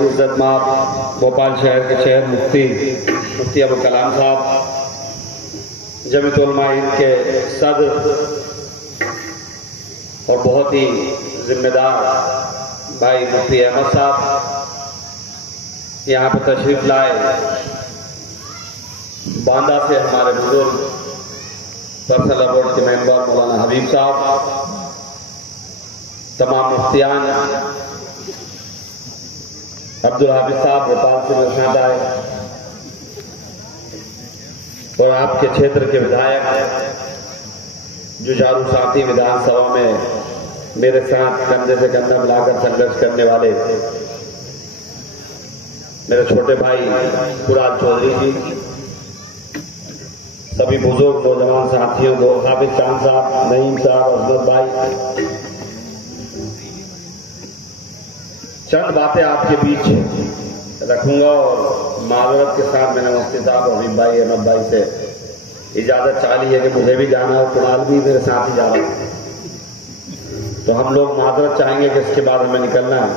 इज्जतमाब भोपाल शहर के शहर मुफ्ती अबुल कलाम साहब, जमीयत उलमा हिंद के सदर और बहुत ही जिम्मेदार भाई मुफ्ती अहमद साहब यहाँ पर तशरीफ लाए। बांदा से हमारे बुजुर्ग पर्सनल बोर्ड के मेंबर मौलाना हबीब साहब, तमाम मुफ्तियान, अब्दुल हाफिज साहब भोपाल से मेरे साथ आए और आपके क्षेत्र के विधायक जुझारू साथी विधानसभा में मेरे साथ कंधे से कंधा मिलाकर संघर्ष करने वाले मेरे छोटे भाई फुराद चौधरी जी, सभी बुजुर्ग नौजवान साथियों को, हाफिज चांद साहब, नईम साहब, अजमत भाई, चंद बातें आपके बीच रखूंगा और माजरत के साथ मैंने मुफ्ती साहब, हबीब भाई, अहमद भाई से इजाजत चाह ली है कि मुझे भी जाना और कुणाल भी मेरे साथ ही जा रहा है, तो हम लोग माजरत चाहेंगे कि इसके बाद हमें निकलना है।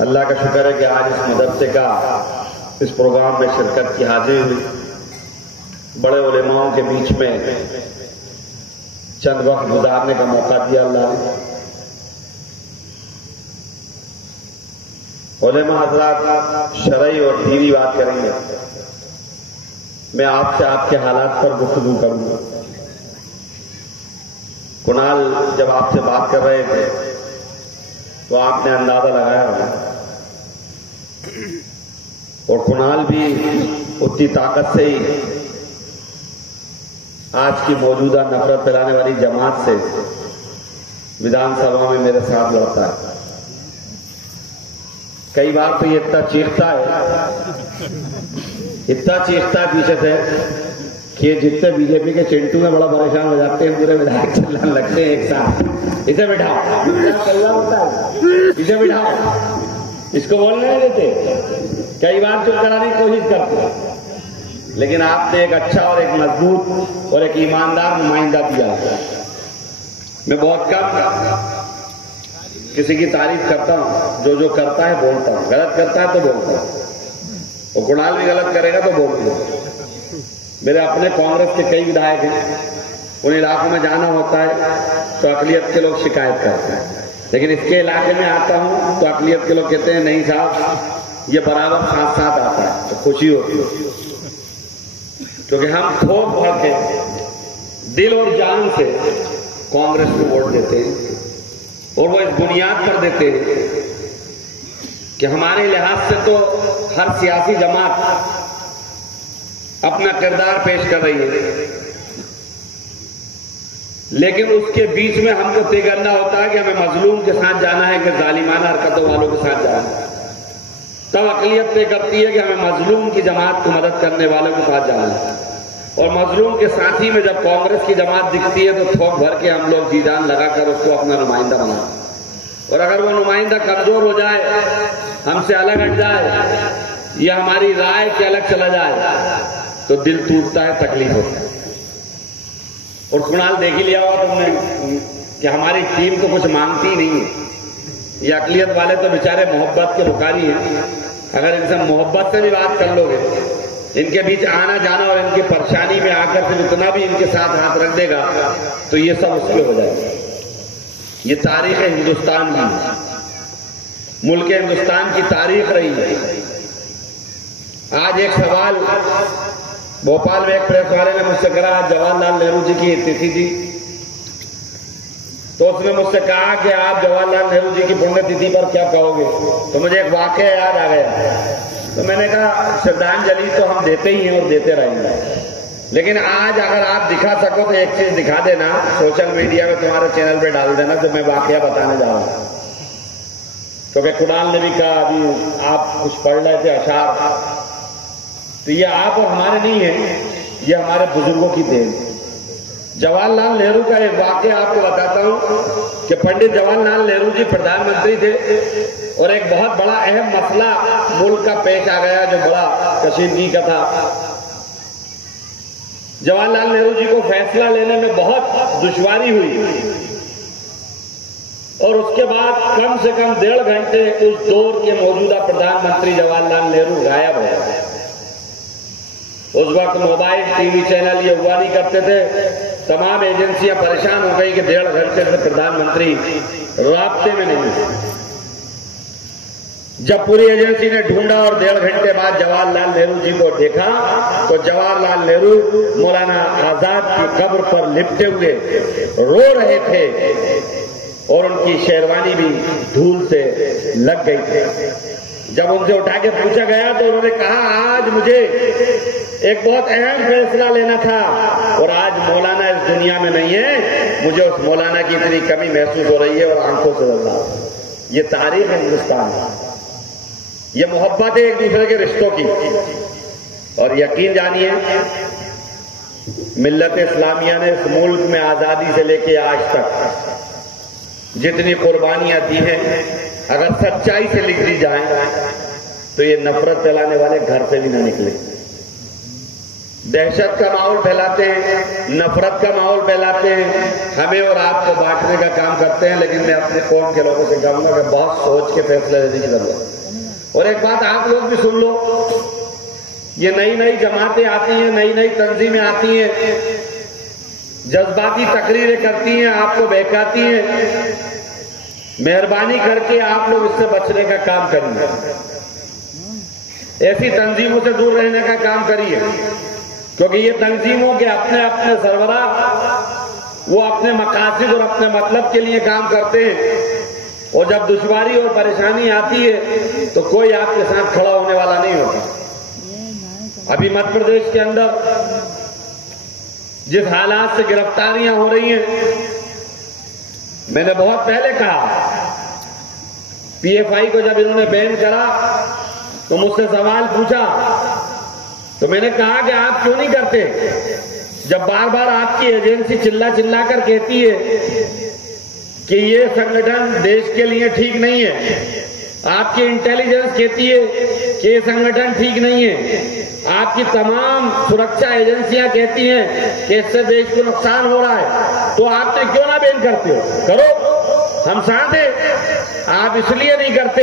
अल्लाह का शुक्र है कि आज इस मदरसे का इस प्रोग्राम में शिरकत की हाजिरी हुई। बड़े उलेमाओं के बीच में चंद वक्त गुजारने का मौका दिया अल्लाह ने। उलेमा हज़रात शरई और दीनी बात करेंगे, मैं आपसे आपके हालात पर गुफ्तगू करूंगा। कुणाल जब आपसे बात कर रहे थे तो आपने अंदाजा लगाया होगा, और कुणाल भी उतनी ताकत से ही आज की मौजूदा नफरत फैलाने वाली जमात से विधानसभा में मेरे साथ लड़ता है। कई बार तो ये इतना चीखता है पीछे से कि जितने बीजेपी के चिंटू में बड़ा परेशान हो जाते हैं, पूरे विधायक चिल्लाने लगते हैं एक साथ, इसे बिठाओ, कल्ला होता है, इसे बिठाओ, इसको बोलने नहीं देते। कई बार चुप कराने की कोशिश करते हैं, लेकिन आपने एक अच्छा और एक मजबूत और एक ईमानदार नुमाइंदा दिया। मैं बहुत कम किसी की तारीफ करता हूं, जो करता है बोलता हूं, गलत करता है तो बोलता हूं, और कुणाल भी गलत करेगा तो बोलूंगा। मेरे अपने कांग्रेस के कई विधायक हैं, उन इलाकों में जाना होता है तो अकलियत के लोग शिकायत करते हैं, लेकिन इसके इलाके में आता हूं तो अकलियत के लोग कहते हैं नहीं साहब ये बराबर साथ साथ आता है, तो खुशी होती है, क्योंकि हम थोक भर के दिल और जान से कांग्रेस को वोट देते हैं, और वो इस बुनियाद पर देते हैं कि हमारे लिहाज से तो हर सियासी जमात अपना किरदार पेश कर रही है, लेकिन उसके बीच में हमको तय करना होता है कि हमें मजलूम के साथ जाना है कि जालिमाना हरकतों वालों के साथ जाना है। तब अकलियत तय करती है कि हमें मजलूम की जमात को मदद करने वालों के साथ जाना है, और मजलूम के साथ ही में जब कांग्रेस की जमात दिखती है तो थोक भर के हम लोग जी जान लगाकर उसको अपना नुमाइंदा बनाते, और अगर वो नुमाइंदा कमजोर हो जाए, हमसे अलग हट जाए या हमारी राय के अलग चला जाए तो दिल टूटता है, तकलीफ होता है। और कुणाल देख ही लिया होगा तुमने कि हमारी टीम तो कुछ मांगती ही नहीं है, ये अकलियत वाले तो बेचारे मोहब्बत के बुखारी हैं। अगर इनसे मोहब्बत से भी बात कर लोगे, इनके बीच आना जाना और इनकी परेशानी में आकर के जितना भी इनके साथ हाथ रख देगा तो ये सब उसके हो जाएगा। ये तारीख हिंदुस्तान की, मुल्क हिंदुस्तान की तारीख रही है। आज एक सवाल भोपाल में एक प्रेस वाले ने मुझसे करा, जवाहरलाल नेहरू जी की तिथि थी, तो उसने मुझसे कहा कि आप जवाहरलाल नेहरू जी की पुण्यतिथि पर क्या कहोगे, तो मुझे एक वाकया याद आ गया। तो मैंने कहा श्रद्धांजलि तो हम देते ही हैं और देते रहेंगे, लेकिन आज अगर आप दिखा सको तो एक चीज दिखा देना, सोशल मीडिया में तुम्हारे चैनल पे डाल देना जो मैं वाकया बताने जा रहा हूं। क्योंकि कुणाल ने भी कहा, अभी आप कुछ पढ़ रहे थे अशार, तो ये आप और हमारे नहीं है, ये हमारे बुजुर्गों की देन। जवाहरलाल नेहरू का एक वाकया आपको बताता हूं कि पंडित जवाहरलाल नेहरू जी प्रधानमंत्री थे और एक बहुत बड़ा अहम मसला मुल्क का पेश आ गया जो बड़ा कशीदगी का था। जवाहरलाल नेहरू जी को फैसला लेने में बहुत दुश्वारी हुई। और उसके बाद कम से कम 1.5 घंटे उस दौर के मौजूदा प्रधानमंत्री जवाहरलाल नेहरू गायब रहे। उस वक्त मोबाइल टीवी चैनल ये हुआ नहीं करते थे, तमाम एजेंसियां परेशान हो गई कि 1.5 घंटे से प्रधानमंत्री राब्ते में नहीं है। जब पूरी एजेंसी ने ढूंढा और 1.5 घंटे बाद जवाहरलाल नेहरू जी को देखा तो जवाहरलाल नेहरू मौलाना आजाद की कब्र पर लिपटे हुए रो रहे थे और उनकी शेरवानी भी धूल से लग गई थी। जब उनसे उठा के पूछा गया तो उन्होंने कहा, आज मुझे एक बहुत अहम फैसला लेना था और आज मौलाना इस दुनिया में नहीं है, मुझे उस मौलाना की इतनी कमी महसूस हो रही है और आंखों से रोना। ये तारीख है हिंदुस्तान की, ये मोहब्बत है एक दूसरे के रिश्तों की। और यकीन जानिए, मिल्लत इस्लामिया ने इस मुल्क में आजादी से लेके आज तक जितनी कुर्बानियां दी हैं, अगर सच्चाई से लिख दी जाए तो ये नफरत फैलाने वाले घर से भी ना निकले। दहशत का माहौल फैलाते हैं, नफरत का माहौल फैलाते हैं, हमें और आपको बांटने का काम करते हैं। लेकिन मैं अपने कौम के लोगों से कहूंगा कि बहुत सोच के फैसले लेने की जरूरत है। और एक बात आप लोग भी सुन लो, ये नई नई जमातें आती हैं, नई नई तंजीमें आती हैं, जज्बाती तकरीरें करती हैं, आपको बहकाती हैं। मेहरबानी करके आप लोग इससे बचने का काम करिए, ऐसी तंजीमों से दूर रहने का काम करिए, क्योंकि ये तंजीमों के अपने अपने सरबराह वो अपने मकासद और अपने मतलब के लिए काम करते हैं। और जब दुश्वारी और परेशानी आती है तो कोई आपके साथ खड़ा होने वाला नहीं होता। अभी मध्य प्रदेश के अंदर जिस हालात से गिरफ्तारियां हो रही हैं, मैंने बहुत पहले कहा, पीएफआई को जब इन्होंने बैन करा तो मुझसे सवाल पूछा तो मैंने कहा कि आप क्यों नहीं करते? जब बार बार आपकी एजेंसी चिल्ला चिल्ला कर कहती है कि ये संगठन देश के लिए ठीक नहीं है, आपकी इंटेलिजेंस कहती है कि ये संगठन ठीक नहीं है, आपकी तमाम सुरक्षा एजेंसियां कहती हैं कि इससे देश को नुकसान हो रहा है, तो आपने क्यों ना बैन करते हो? करो, हम साथ हैं। आप इसलिए नहीं करते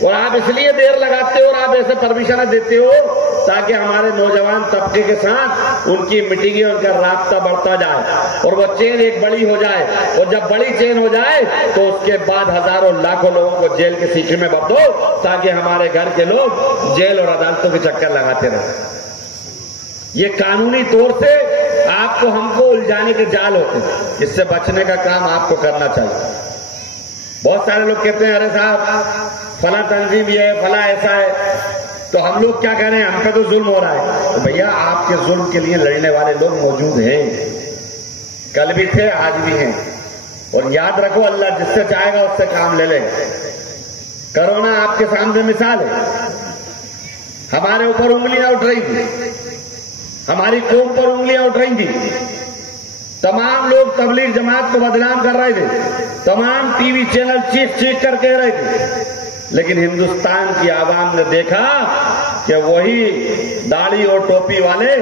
और आप इसलिए देर लगाते हो और आप ऐसे परमिशन देते हो ताकि हमारे नौजवान तबके के साथ उनकी मीटिंग और उनका राब्ता बढ़ता जाए और वो चेन एक बड़ी हो जाए। और जब बड़ी चेन हो जाए तो उसके बाद हजारों लाखों लोगों को जेल के सीखे में भर दो ताकि हमारे घर के लोग जेल और अदालतों के चक्कर लगाते रहे। ये कानूनी तौर से आपको हमको उलझाने के जाल होते हैं, इससे बचने का काम आपको करना चाहिए। बहुत सारे लोग कहते हैं, अरे साहब फला तंजीम ये है, फला ऐसा है, तो हम लोग क्या कह रहे हैं, हम पे तो जुल्म हो रहा है। तो भैया आपके जुल्म के लिए लड़ने वाले लोग मौजूद हैं, कल भी थे, आज भी हैं। और याद रखो, अल्लाह जिससे चाहेगा उससे काम ले लेगा। कोरोना आपके सामने मिसाल है, हमारे ऊपर उंगलियां उठ रही थी, हमारी कौम पर उंगलियां उठ रही थी, तमाम लोग तबलीग जमात को बदनाम कर रहे थे, तमाम टीवी चैनल चीख चीख कर कह रहे थे, लेकिन हिंदुस्तान की आवाम ने देखा कि वही दाढ़ी और टोपी वाले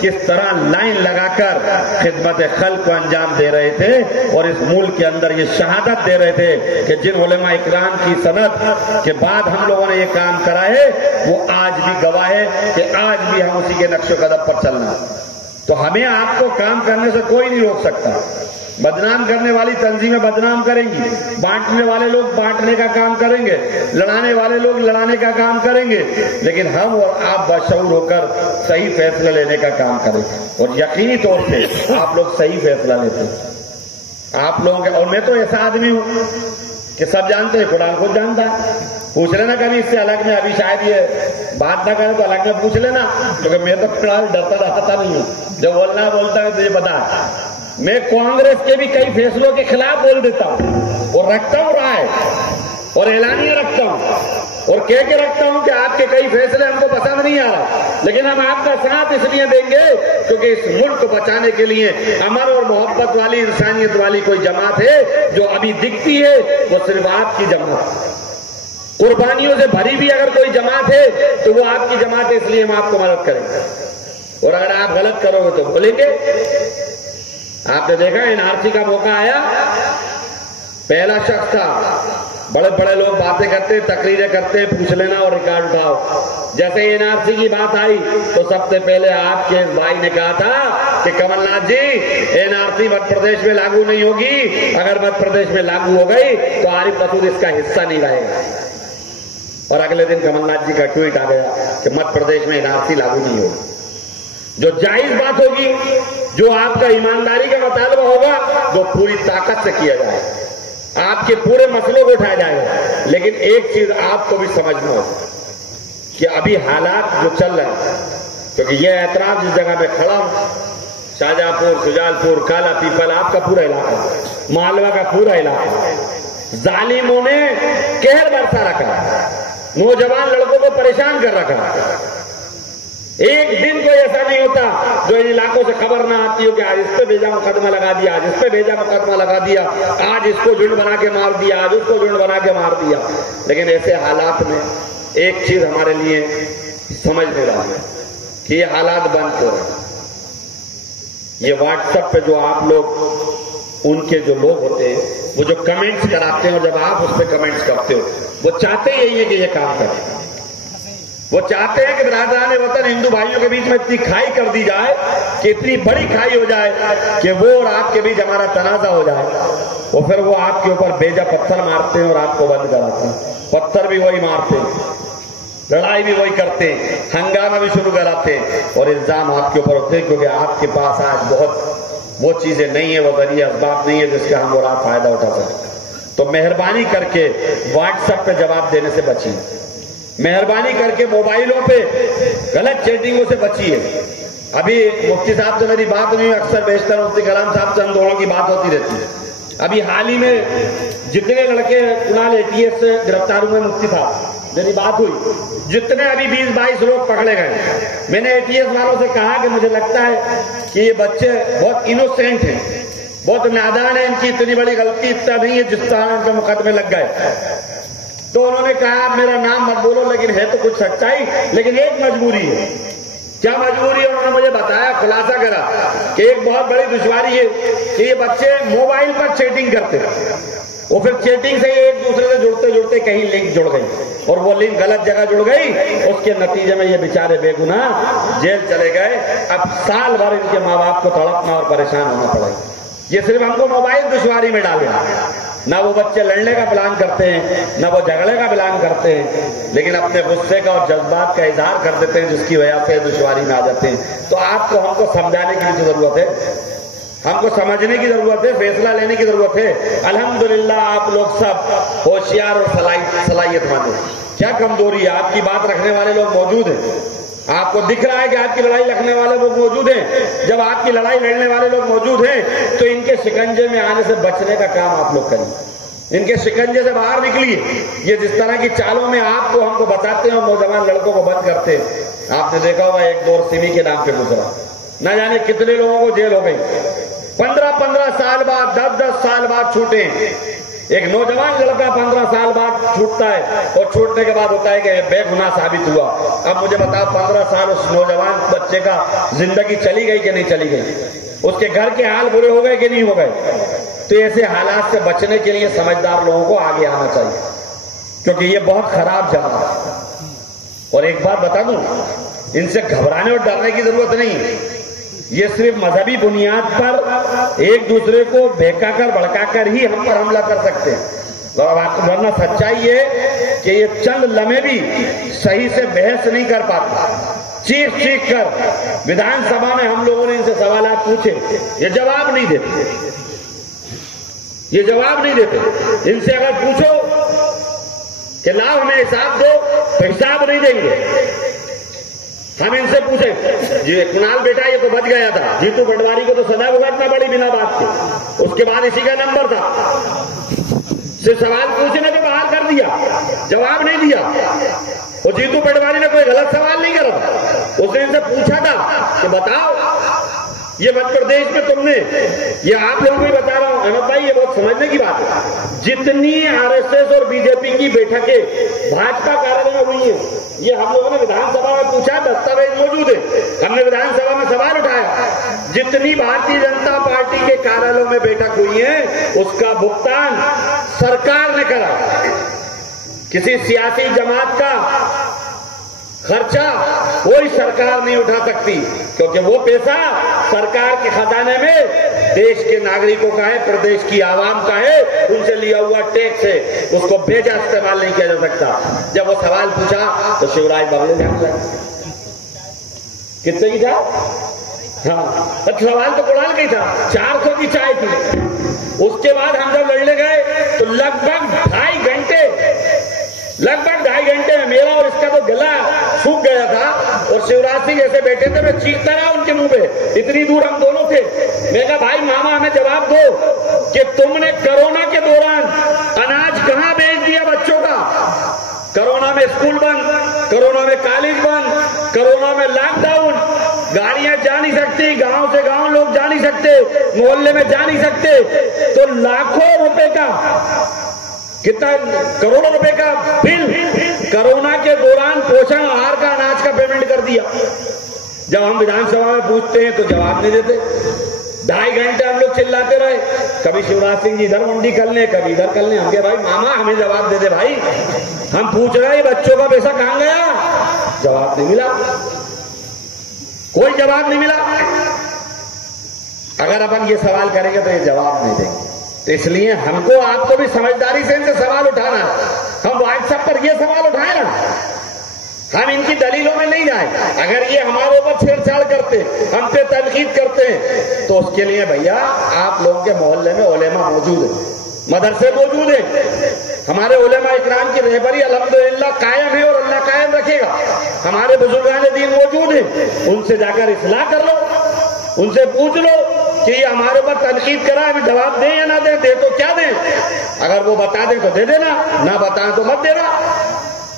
किस तरह लाइन लगाकर खिदमत खल्क को अंजाम दे रहे थे और इस मुल्क के अंदर ये शहादत दे रहे थे कि जिन उलेमा इकराम की सनद के बाद हम लोगों ने ये काम करा है वो आज भी गवाह है कि आज भी हम उसी के नक्शे कदम पर चलना। तो हमें आपको काम करने से कोई नहीं रोक सकता। बदनाम करने वाली तंजीमें बदनाम करेंगी, बांटने वाले लोग बांटने का काम करेंगे, लड़ाने वाले लोग लड़ाने का काम करेंगे, लेकिन हम और आप बशऊर होकर सही फैसला लेने का काम करेंगे। और यकीनी तौर से आप लोग सही फैसला लेते हैं। आप लोगों के, और मैं तो ऐसा आदमी हूं कि सब जानते हैं, खुदा खुद जानता है। पूछ लेना कभी इससे अलग में, अभी शायद ये बात ना करें तो अलग में पूछ लेना, क्योंकि मैं तो फिलहाल डरता नहीं हूं। जब बोलना बोलता है तो ये पता है, मैं कांग्रेस के भी कई फैसलों के खिलाफ बोल देता हूं और रखता हूं राय और एलानिया रखता हूं और कह के रखता हूं कि आपके कई फैसले हमको पसंद नहीं आ रहा, लेकिन हम आपका साथ इसलिए देंगे क्योंकि इस मुल्क को बचाने के लिए अमर और मोहब्बत वाली, इंसानियत वाली कोई जमात है जो अभी दिखती है, वो सिर्फ आपकी जमात। कुर्बानियों से भरी भी अगर कोई जमात है तो वो आपकी जमात है, इसलिए हम आपको मदद करेंगे। और अगर आप गलत करोगे तो बोलेंगे। आपने देखा एनआरसी का मौका आया, पहला शख्स था। बड़े बड़े लोग बातें करते, तकरीरें करते, पूछ लेना और रिकॉर्ड उठाओ। जैसे एनआरसी की बात आई तो सबसे पहले आपके भाई ने कहा था कि कमलनाथ जी एनआरसी मध्य प्रदेश में लागू नहीं होगी, अगर मध्य प्रदेश में लागू हो गई तो आरिफ मसूद इसका हिस्सा नहीं रहेगा। और अगले दिन कमलनाथ जी का ट्वीट आ गया कि मध्य प्रदेश में एनआरसी लागू नहीं होगी। जो जायज बात होगी, जो आपका ईमानदारी का मुतालबा होगा, वो पूरी ताकत से किया जाएगा, आपके पूरे मसलों को उठाया जाएगा। लेकिन एक चीज आपको भी समझना होगा कि अभी हालात जो चल रहे हैं, क्योंकि यह एतराज जिस जगह में खड़ा हूं, शाहजहांपुर, सुजालपुर, काला पीपल, आपका पूरा इलाका, मालवा का पूरा इलाका, जालिमों ने कहर बरसा रखा है, नौजवान लड़कों को परेशान कर रखा है। एक दिन कोई ऐसा नहीं होता जो इन इलाकों से खबर ना आती हो कि आज इस पे भेजा मुकदमा लगा दिया, आज इस पे भेजा मुकदमा लगा दिया, आज इसको झुंड बना के मार दिया, आज उसको झुंड बना के मार दिया। लेकिन ऐसे हालात में एक चीज हमारे लिए समझ में रहा है कि ये हालात बंद हो रहे हैं। ये व्हाट्सएप पे जो आप लोग, उनके जो लोग होते हैं, वो जो कमेंट्स कराते हैं और जब आप उस पर कमेंट्स करते हो, वो चाहते यही है कि ये काम करें। वो चाहते हैं कि बिरादरान वतन हिंदू भाइयों के बीच में इतनी खाई कर दी जाए कि इतनी बड़ी खाई हो जाए कि वो और आपके बीच हमारा तनाजा हो जाए। और फिर वो आपके ऊपर बेजा पत्थर मारते हैं और आपको बंद कराते हैं। पत्थर भी वही मारते हैं, लड़ाई भी वही करते हैं, हंगामा भी शुरू कराते हैं और इल्जाम आपके ऊपर होते हैं, क्योंकि आपके पास आज बहुत वो चीजें नहीं है, वो जरिए असबाब नहीं है जिसका हम और आप फायदा उठा सकें। तो मेहरबानी करके व्हाट्सएप पे जवाब देने से बचिए, मेहरबानी करके मोबाइलों पे गलत चैटिंगों से बचिए। अभी मुफ्ती साहब से मेरी बात नहीं, अक्सर बेशतर मुफ्ती कलाम साहब से हम दोनों की बात होती रहती है। अभी हाल ही में जितने लड़के कुणाल एटीएस से गिरफ्तार हुए, मुफ्ती साहब मेरी बात हुई, जितने अभी 20-22 लोग पकड़े गए, मैंने एटीएस वालों से कहा कि मुझे लगता है कि ये बच्चे बहुत इनोसेंट हैं, बहुत नादान है, इनकी इतनी बड़ी गलती इतना नहीं है जिस तरह इनके मुकदमे लग गए। तो उन्होंने कहा मेरा नाम मत बोलो, लेकिन है तो कुछ सच्चाई, लेकिन एक मजबूरी है। क्या मजबूरी है? उन्होंने मुझे बताया, खुलासा करा कि एक बहुत बड़ी दुश्वारी है कि ये बच्चे मोबाइल पर चैटिंग करते और फिर चैटिंग से एक दूसरे से जुड़ते जुड़ते कहीं लिंक जुड़ गई और वो लिंक गलत जगह जुड़ गई। उसके नतीजे में ये बेचारे बेगुनाह जेल चले गए। अब साल भर इनके माँ बाप को तड़पना और परेशान होना पड़ेगा। ये सिर्फ हमको मोबाइल दुश्वारी में डालेगा। ना वो बच्चे लड़ने का प्लान करते हैं, ना वो झगड़े का प्लान करते हैं, लेकिन अपने गुस्से का और जज्बात का इजहार कर देते हैं, जिसकी वजह से दुश्वारी में आ जाते हैं। तो आपको हमको समझाने की भी जरूरत है, हमको समझने की जरूरत है, फैसला लेने की जरूरत है। अल्हम्दुलिल्लाह आप लोग सब होशियार और सलाहियतमंद हैं। क्या कमजोरी है? आपकी बात रखने वाले लोग मौजूद हैं। आपको दिख रहा है कि आपकी लड़ाई लड़ने वाले लोग मौजूद हैं। जब आपकी लड़ाई लड़ने वाले लोग मौजूद हैं तो इनके शिकंजे में आने से बचने का काम आप लोग करिए, इनके शिकंजे से बाहर निकलिए। ये जिस तरह की चालों में आपको हमको बताते हैं और नौजवान लड़कों को बंद करते हैं। आपने देखा होगा एक दौर सिमी के नाम पे गुजरा, न जाने कितने लोगों को जेल हो गई। 15-15 साल बाद, 10-10 साल बाद छूटे। एक नौजवान लड़का 15 साल बाद छूटता है और छूटने के बाद होता है कि बेगुनाह साबित हुआ। अब मुझे बताओ 15 साल उस नौजवान बच्चे का जिंदगी चली गई कि नहीं चली गई? उसके घर के हाल बुरे हो गए कि नहीं हो गए? तो ऐसे हालात से बचने के लिए समझदार लोगों को आगे आना चाहिए, क्योंकि ये बहुत खराब जमाना है। और एक बात बता दूं, इनसे घबराने और डरने की जरूरत नहीं। ये सिर्फ मजहबी बुनियाद पर एक दूसरे को बहकाकर भड़काकर ही हम पर हमला कर सकते हैं। वरना सच्चाई है कि ये चंद लम्हे भी सही से बहस नहीं कर पाते। चीख चीख कर विधानसभा में हम लोगों ने इनसे सवाल पूछे, ये जवाब नहीं देते, ये जवाब नहीं देते। इनसे अगर पूछो कि लाओ हमें हिसाब दो, तो हिसाब नहीं देंगे। हम इनसे पूछे, जी कुणाल बेटा ये तो बच गया था, जीतू पटवारी को तो सजा भुगतना पड़ी बिना बात के, उसके बाद इसी का नंबर था, सिर्फ सवाल पूछने पे बाहर कर दिया, जवाब नहीं दिया। और जीतू पटवारी ने कोई गलत सवाल नहीं करा, उसने इनसे पूछा था कि बताओ ये मध्य प्रदेश में तुमने, ये आप लोगों को भी बता रहा हूं अहमद भाई, ये बहुत समझने की बात है, जितनी आरएसएस और बीजेपी की बैठकें भाजपा कार्यालय में हुई है, ये हम लोगों ने विधानसभा में पूछा, दस्तावेज मौजूद है, हमने विधानसभा में सवाल उठाया। जितनी भारतीय जनता पार्टी के कार्यालयों में बैठक हुई है, उसका भुगतान सरकार ने करा। किसी सियासी जमात का खर्चा कोई सरकार नहीं उठा सकती, क्योंकि वो पैसा सरकार के खजाने में देश के नागरिकों का है, प्रदेश की आवाम का है, उनसे लिया हुआ टैक्स है, उसको बेजा इस्तेमाल नहीं किया जा सकता। जब वो सवाल पूछा तो शिवराज बगले जाने लगे, कितने की था? हाँ, तो सवाल तो कुरान का ही था, 400 की चाय थी। उसके बाद हम जब लड़ने गए तो लगभग 2.5 घंटे में मेरा और इसका तो गला सूख गया था, और शिवराज सिंह ऐसे बैठे थे, मैं चीखता रहा उनके मुंह पे, इतनी दूर हम दोनों थे। मैं कहा भाई मामा हमें जवाब दो कि तुमने कोरोना के दौरान अनाज कहां भेज दिया बच्चों का? कोरोना में स्कूल बंद, कोरोना में कॉलेज बंद, कोरोना में लॉकडाउन, गाड़ियां जा नहीं सकती, गांव से गांव लोग जा नहीं सकते, मोहल्ले में जा नहीं सकते, तो लाखों रुपए का, कितना, करोड़ों रुपए का बिल कोरोना के दौरान पोषण आहार का अनाज का पेमेंट कर दिया। जब हम विधानसभा में पूछते हैं तो जवाब नहीं देते। 2.5 घंटे हम लोग चिल्लाते रहे, कभी शिवराज सिंह जी इधर मंडी कर ले, कभी इधर कर ले। हम कहे भाई मामा हमें जवाब दे दे भाई, हम पूछ रहे हैं बच्चों का पैसा कहां गया? जवाब नहीं मिला, कोई जवाब नहीं मिला। अगर अपन ये सवाल करेंगे तो ये जवाब नहीं देंगे, तो इसलिए हमको आपको भी समझदारी से इनसे सवाल उठाना है। हम व्हाट्सएप पर ये सवाल उठाए ना, हम इनकी दलीलों में नहीं जाए। अगर ये हमारे ऊपर छेड़छाड़ करते, हम पे तनकीद करते हैं, तो उसके लिए भैया आप लोगों के मोहल्ले में उलेमा मौजूद है, मदरसे मौजूद है, हमारे उलेमा इकराम की रहबरी अल्हम्दुलिल्लाह कायम है और अल्लाह कायम रखेगा। हमारे बुजुर्गान दीन मौजूद है, उनसे जाकर इस्लाह कर लो, उनसे पूछ लो कि ये हमारे ऊपर तनकीद करा, हमें जवाब दें या ना दें, दे तो क्या दें। अगर वो बता दें तो दे देना, ना बताएं तो मत देना।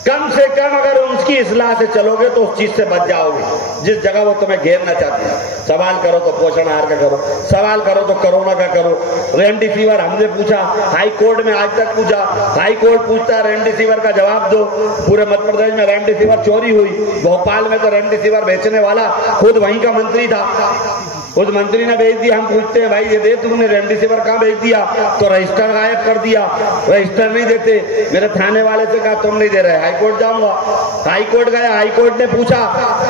कम से कम अगर उनकी इस्लाह से चलोगे तो उस चीज से बच जाओगे जिस जगह वो तुम्हें घेरना चाहते हैं। सवाल करो तो पोषण आहार का करो, सवाल करो तो कोरोना का करो। रेमडेसिविर हमने पूछा, हाई कोर्ट में आज तक पूछा, हाई कोर्ट पूछता रेमडेसिविर का जवाब दो। पूरे मध्य प्रदेश में रेमडेसिविर चोरी हुई, भोपाल में तो रेमडेसिविर बेचने वाला खुद वहीं का मंत्री था, उस मंत्री ने भेज दिया। हम पूछते हैं भाई ये दे, तुमने रेमडेसिविर कहां भेज दिया? तो रजिस्टर गायब कर दिया, रजिस्टर नहीं देते। मेरे थाने वाले से कहा तुम नहीं दे रहे, हाईकोर्ट जाऊंगा। हाईकोर्ट गया, हाईकोर्ट ने पूछा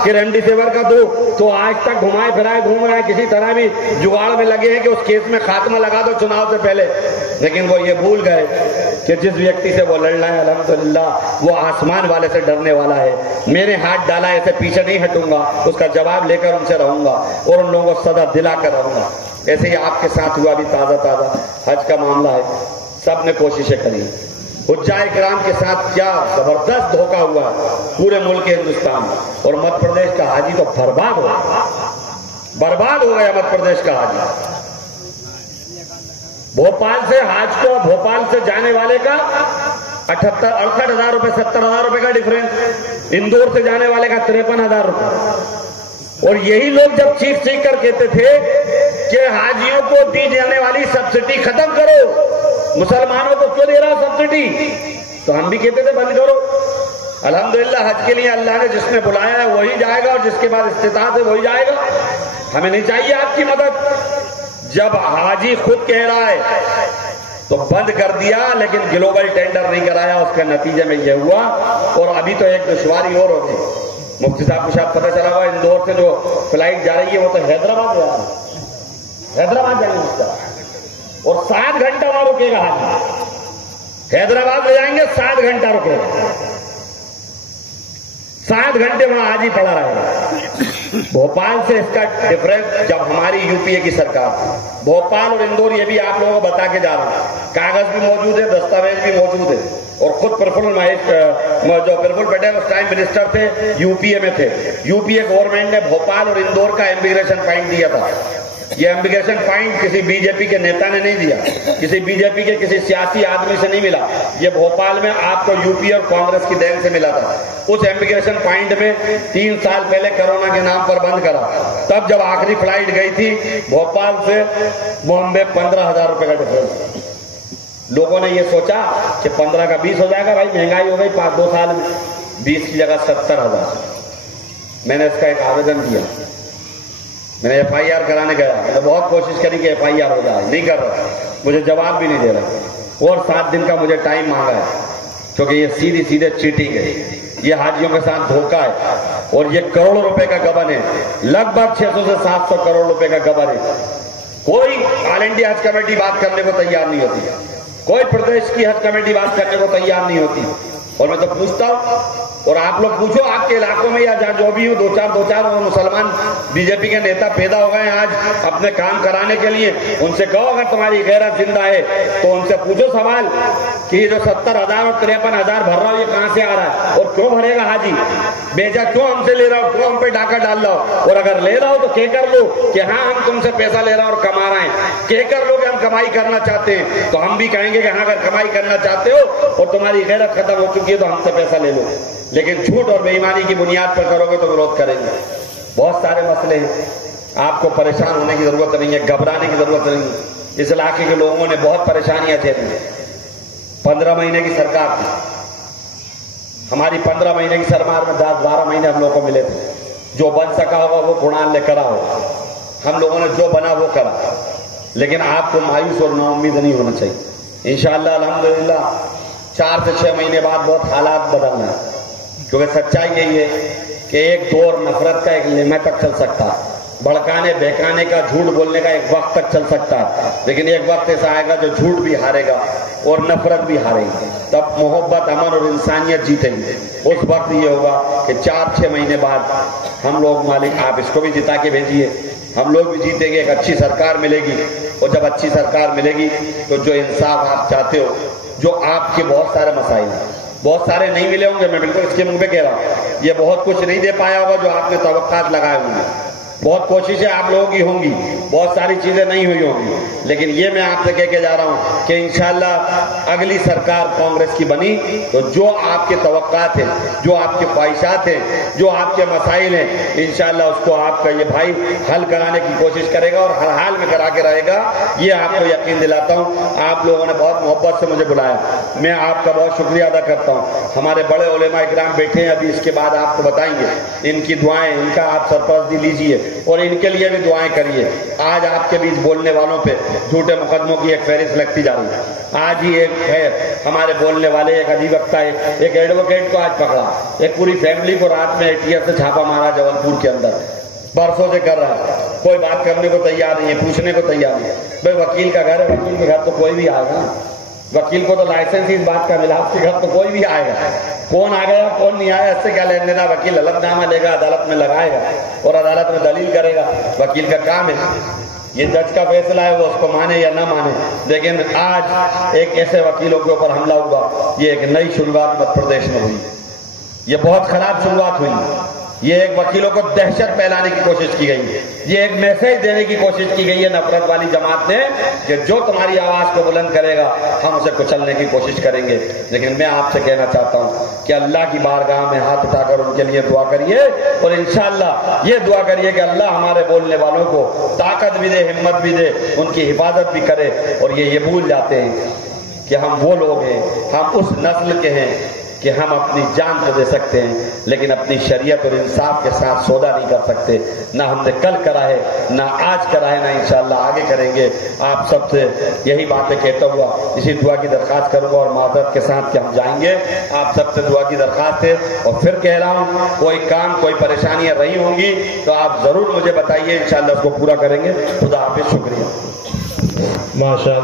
कि रेमडेसिविर का दो, तो आज तक घुमाए फिराए घूम रहे हैं, किसी तरह भी जुगाड़ में लगे हैं कि उस केस में खात्मा लगा दो चुनाव से पहले। लेकिन वो ये भूल गए कि जिस व्यक्ति से वो लड़ना है अल्हम्दुलिल्लाह वो आसमान वाले से डरने वाला है। मैंने हाथ डाला ऐसे पीछे नहीं हटूंगा, उसका जवाब लेकर उनसे रहूंगा और उन लोगों को सदा दिलाकर रहूंगा। ऐसे ही आपके साथ हुआ भी ताजा हज का मामला है, सबने कोशिशें करी। हुज्जाए किराम के साथ क्या जबरदस्त धोखा हुआ पूरे मुल्क हिंदुस्तान में, और मध्य प्रदेश का हाजी तो बर्बाद हो गया मध्य प्रदेश का हाजी। भोपाल से हाज को, भोपाल से जाने वाले का 68,000 रुपए, 70,000 रुपए का डिफरेंस, इंदौर से जाने वाले का 53,000 रुपए। और यही लोग जब चीख कर कहते थे कि हाजियों को दी जाने वाली सब्सिडी खत्म करो, मुसलमानों को क्यों दे रहा हो सब्सिडी, तो हम भी कहते थे बंद करो। अल्हम्दुलिल्लाह हज के लिए अल्लाह ने जिसने बुलाया है वही जाएगा, और जिसके बाद इस्तिताअत है वही जाएगा। हमें नहीं चाहिए आपकी मदद। जब हाजी खुद कह रहा है तो बंद कर दिया, लेकिन ग्लोबल टेंडर नहीं कराया, उसके नतीजे में यह हुआ। और अभी तो एक दुश्वारी और होगी, मुफ्ती साहब को शायद पता चला हुआ, इंदौर से जो फ्लाइट जा रही है वो तो हैदराबाद जा रही है, हैदराबाद जाएंगे उसका, और 7 घंटा वहां रुकेगा हाजी। हैदराबाद ले जाएंगे, 7 घंटा रुकेगा, 7 घंटे वहां हाजी पड़ा रहेगा। भोपाल से इसका डिफरेंस, जब हमारी यूपीए की सरकार थी, भोपाल और इंदौर, ये भी आप लोगों को बता के जा रहा हूं, कागज भी मौजूद है, दस्तावेज भी मौजूद है। और खुद जो प्रफुल्ल पटेल उस टाइम मिनिस्टर थे, यूपीए में थे, यूपीए गवर्नमेंट ने भोपाल और इंदौर का इमिग्रेशन फाइन दिया था। ये इमिग्रेशन फाइन किसी बीजेपी के नेता ने नहीं दिया, किसी बीजेपी के किसी सियासी आदमी से नहीं मिला, ये भोपाल में आपको यूपी और कांग्रेस की देन से मिला था। उस इमिग्रेशन फाइन में 3 साल पहले कोरोना के नाम पर बंद करा, तब जब आखिरी फ्लाइट गई थी भोपाल से बॉम्बे, 15,000 रुपए का डिफरेंस। लोगों ने ये सोचा कि 15 का 20 हो जाएगा, भाई महंगाई हो गई 5-2 साल में, 20 की जगह 70,000। मैंने इसका एक आवेदन दिया, मैंने FIR कराने गया, मैंने बहुत कोशिश करी कि FIR हो जाए, नहीं कर रहा, मुझे जवाब भी नहीं दे रहा। और 7 दिन का मुझे टाइम मांगा है, क्योंकि ये सीधी सीधे चीटिंग है, ये हाजियों के साथ धोखा है और ये करोड़ों रुपए का गबन है, लगभग 600 से 700 करोड़ रुपए का गबन है। कोई ऑल इंडिया हज कमेटी बात करने को तैयार नहीं होती, कोई प्रदेश की हज कमेटी बात करने को तैयार नहीं होती। और मैं तो पूछता हूं, और आप लोग पूछो आपके इलाकों में या जहां जो भी हो, दो चार मुसलमान बीजेपी के नेता पैदा हो गए आज अपने काम कराने के लिए, उनसे कहो अगर तुम्हारी गैरत जिंदा है तो उनसे पूछो सवाल कि ये जो 70,000 और 53,000 भर रहा हो ये कहां से आ रहा है और क्यों भरेगा हाजी, बेजा क्यों हमसे ले रहा हो, क्यों हम पे डाका डाल रहा हो, और अगर ले रहा हो तो कह कर लो कि हाँ हम तुमसे पैसा ले रहा और कमा रहे हैं, कह कर लो कि हम कमाई करना चाहते हैं, तो हम भी कहेंगे कि हाँ अगर कमाई करना चाहते हो और तुम्हारी गैरत खत्म हो चुकी है तो हमसे पैसा ले लो। लेकिन झूठ और बेईमानी की बुनियाद पर करोगे तो विरोध करेंगे। बहुत सारे मसले हैं, आपको परेशान होने की जरूरत नहीं है, घबराने की जरूरत नहीं है। इस इलाके के लोगों ने बहुत परेशानियां झेली। 15 महीने की सरकार थी हमारी, 15 महीने की सरकार में 10-12 महीने हम लोगों को मिले थे। जो बन सका होगा वो कुणाल ने करा होगा, हम लोगों ने जो बना वो करा। लेकिन आपको मायूस और नाउम्मीद नहीं होना चाहिए। इंशाअल्लाह अल्हम्दुलिल्लाह 4 से 6 महीने बाद बहुत हालात बदलना है, क्योंकि सच्चाई यही है कि एक दौर नफरत का एक लिमिट तक चल सकता है, भड़काने बहकाने का झूठ बोलने का एक वक्त तक चल सकता है, लेकिन एक वक्त ऐसा आएगा जो झूठ भी हारेगा और नफरत भी हारेगी, तब मोहब्बत अमन और इंसानियत जीतेंगे। उस वक्त ये होगा कि 4-6 महीने बाद हम लोग मालिक आप इसको भी जिता के भेजिए, हम लोग भी जीतेंगे, एक अच्छी सरकार मिलेगी। और जब अच्छी सरकार मिलेगी तो जो इंसाफ आप चाहते हो, जो आपके बहुत सारे मसाइल हैं, बहुत सारे नहीं मिले होंगे, मैं बिल्कुल इसके मुंह पे कह रहा हूं, ये बहुत कुछ नहीं दे पाया होगा जो आपने तवक्कात लगाए होंगे, बहुत कोशिशें आप लोगों की होंगी, बहुत सारी चीजें नहीं हुई होंगी, लेकिन ये मैं आपसे कह के जा रहा हूं कि इंशाअल्लाह अगली सरकार कांग्रेस की बनी तो जो आपके तवक्कात हैं, जो आपके ख्वाहिशात हैं, जो आपके मसाइल हैं, इंशाअल्लाह उसको आपका ये भाई हल कराने की कोशिश करेगा और हर हाल में करा के रहेगा। ये आपको यकीन दिलाता हूं। आप लोगों ने बहुत मोहब्बत से मुझे बुलाया, मैं आपका बहुत शुक्रिया अदा करता हूं। हमारे बड़े उलेमा इकराम बैठे हैं, अभी इसके बाद आपको बताएंगे, इनकी दुआएं, इनका आप सरपरस्ती लीजिए और इनके लिए भी दुआएं करिए। आज आपके बीच बोलने वालों पे झूठे मुकदमों की एक फहरिस्त लगती जा रही है। आज ही एक है हमारे बोलने वाले एक अधिवक्ता है, एक एडवोकेट को आज पकड़ा, एक पूरी फैमिली को रात में एटीएस से छापा मारा जबलपुर के अंदर, बरसों से कर रहा है, कोई बात करने को तैयार नहीं है, पूछने को तैयार नहीं है। भाई वकील का घर है, वकील के घर तो कोई भी आएगा, वकील को तो लाइसेंस इस बात का मिला, आपके घर तो कोई भी आएगा, कौन आ गया कौन नहीं आया इससे क्या लेन देना। वकील हलफनामा लेगा, अदालत में लगाएगा और अदालत में दलील करेगा, वकील का काम है। ये जज का फैसला है, वो उसको माने या ना माने। लेकिन आज एक ऐसे वकीलों के ऊपर हमला हुआ, ये एक नई शुरुआत मध्य प्रदेश में हुई, ये बहुत खराब शुरुआत हुई। ये एक वकीलों को दहशत फैलाने की कोशिश की गई, ये एक मैसेज देने की कोशिश की गई है नफरत वाली जमात ने कि जो तुम्हारी आवाज को बुलंद करेगा हम उसे कुचलने की कोशिश करेंगे। लेकिन मैं आपसे कहना चाहता हूं कि अल्लाह की बारगाह में हाथ उठाकर उनके लिए दुआ करिए और इंशाअल्लाह ये दुआ करिए कि अल्लाह हमारे बोलने वालों को ताकत भी दे, हिम्मत भी दे, उनकी हिफाजत भी करे। और ये भूल जाते हैं कि हम वो लोग हैं, हम उस नस्ल के हैं कि हम अपनी जान तो दे सकते हैं लेकिन अपनी शरीयत और इंसाफ के साथ सौदा नहीं कर सकते। ना हमने कल करा है, ना आज करा है, ना इंशाअल्लाह आगे करेंगे। आप सबसे यही बातें कहता हुआ इसी दुआ की दरखास्त करूंगा और माजरत के साथ कि हम जाएंगे। आप सबसे दुआ की दरखास्त है और फिर कह रहा हूं, कोई काम कोई परेशानियां रही होंगी तो आप जरूर मुझे बताइए, इंशाअल्लाह उसको पूरा करेंगे। खुदा हाफिज, शुक्रिया। माशा